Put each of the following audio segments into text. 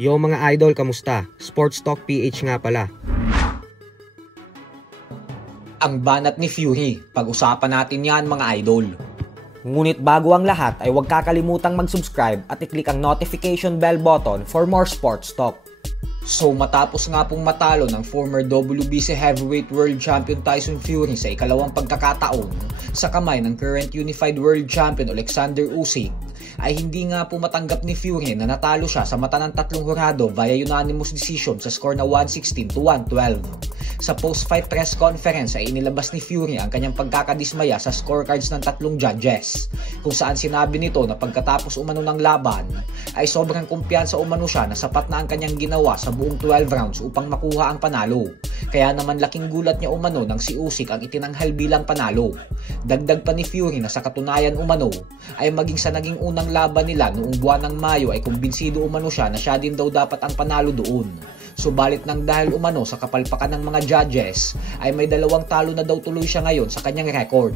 Yo mga idol, kamusta? Sports Talk PH nga pala. Ang banat ni Fury, pag-usapan natin yan mga idol. Ngunit bago ang lahat ay huwag kakalimutang mag-subscribe at i-click ang notification bell button for more sports talk. So matapos nga pong matalo ng former WBC Heavyweight World Champion Tyson Fury sa ikalawang pagkakataon sa kamay ng current Unified World Champion Alexander Usyk, ay hindi nga po matanggap ni Fury na natalo siya sa mata ng tatlong hurado via unanimous decision sa score na 116-112. Sa post-fight press conference ay inilabas ni Fury ang kanyang pagkakadismaya sa scorecards ng tatlong judges, kung saan sinabi nito na pagkatapos umano ng laban ay sobrang kumpiyansa umano siya na sapat na ang kanyang ginawa sa buong 12 rounds upang makuha ang panalo. Kaya naman laking gulat niya umano nang si Usyk ang itinanghal bilang panalo. Dagdag pa ni Fury na sa katunayan umano ay maging sa naging unang laban nila noong buwan ng Mayo ay kumbinsido umano siya na siya din daw dapat ang panalo doon. Subalit nang dahil umano sa kapalpakan ng mga judges ay may 2 talo na daw tuloy siya ngayon sa kanyang record.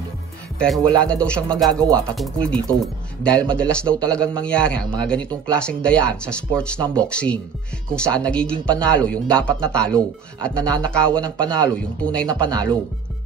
Pero wala na daw siyang magagawa patungkol dito dahil madalas daw talagang mangyari ang mga ganitong klaseng dayaan sa sports ng boxing, kung saan nagiging panalo yung dapat na talo at nananakawan ng panalo yung tunay na panalo.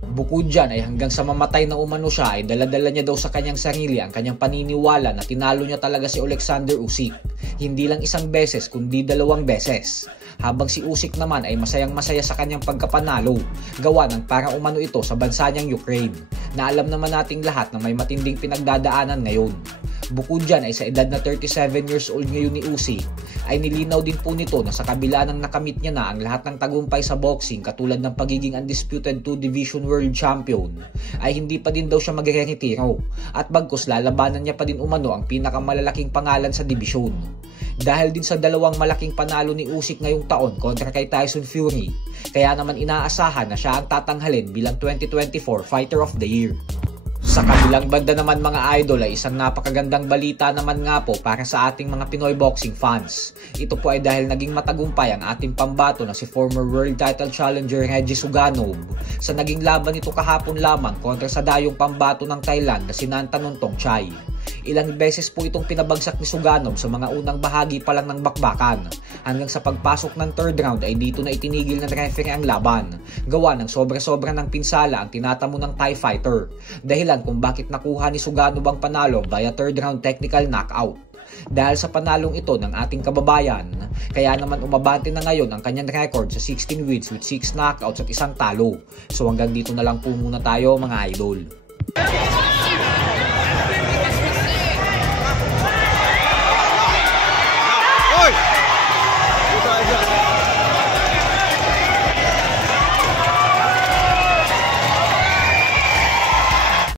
Bukod dyan ay hanggang sa mamatay na umano siya ay daladala niya daw sa kanyang sarili ang kanyang paniniwala na tinalo niya talaga si Alexander Usyk, hindi lang isang beses kundi 2 beses. Habang si Usyk naman ay masayang-masaya sa kanyang pagkapanalo, gawa ng parang umano ito sa bansa niyang Ukraine, na alam naman nating lahat na may matinding pinagdadaanan ngayon. Bukod dyan ay sa edad na 37 years old ngayon ni Usyk, ay nilinaw din po nito na sa kabila ng nakamit niya na ang lahat ng tagumpay sa boxing katulad ng pagiging undisputed 2 division world champion, ay hindi pa din daw siya magre-retiro at bagkus lalabanan niya pa din umano ang pinakamalalaking pangalan sa dibisyon. Dahil din sa 2 malaking panalo ni Usyk ngayong taon kontra kay Tyson Fury, kaya naman inaasahan na siya ang tatanghalin bilang 2024 Fighter of the Year. Sa kabilang banda naman mga idol ay isang napakagandang balita naman nga po para sa ating mga Pinoy boxing fans. Ito po ay dahil naging matagumpay ang ating pambato na si former world title challenger Regis Suganov sa naging laban nito kahapon lamang kontra sa dayong pambato ng Thailand na si Nantanuntong Chai. Ilang beses po itong pinabagsak ni Suganov sa mga unang bahagi pa lang ng bakbakan, hanggang sa pagpasok ng 3rd round ay dito na itinigil ng referee ang laban, gawa ng sobra-sobra ng pinsala ang tinatamo ng Thai fighter, dahilan kung bakit nakuha ni Suganov ang panalo via 3rd round technical knockout. Dahil sa panalong ito ng ating kababayan, kaya naman umabante na ngayon ang kanyang record sa 16 wins with 6 knockouts at 1 talo. So hanggang dito na lang po muna tayo mga idol.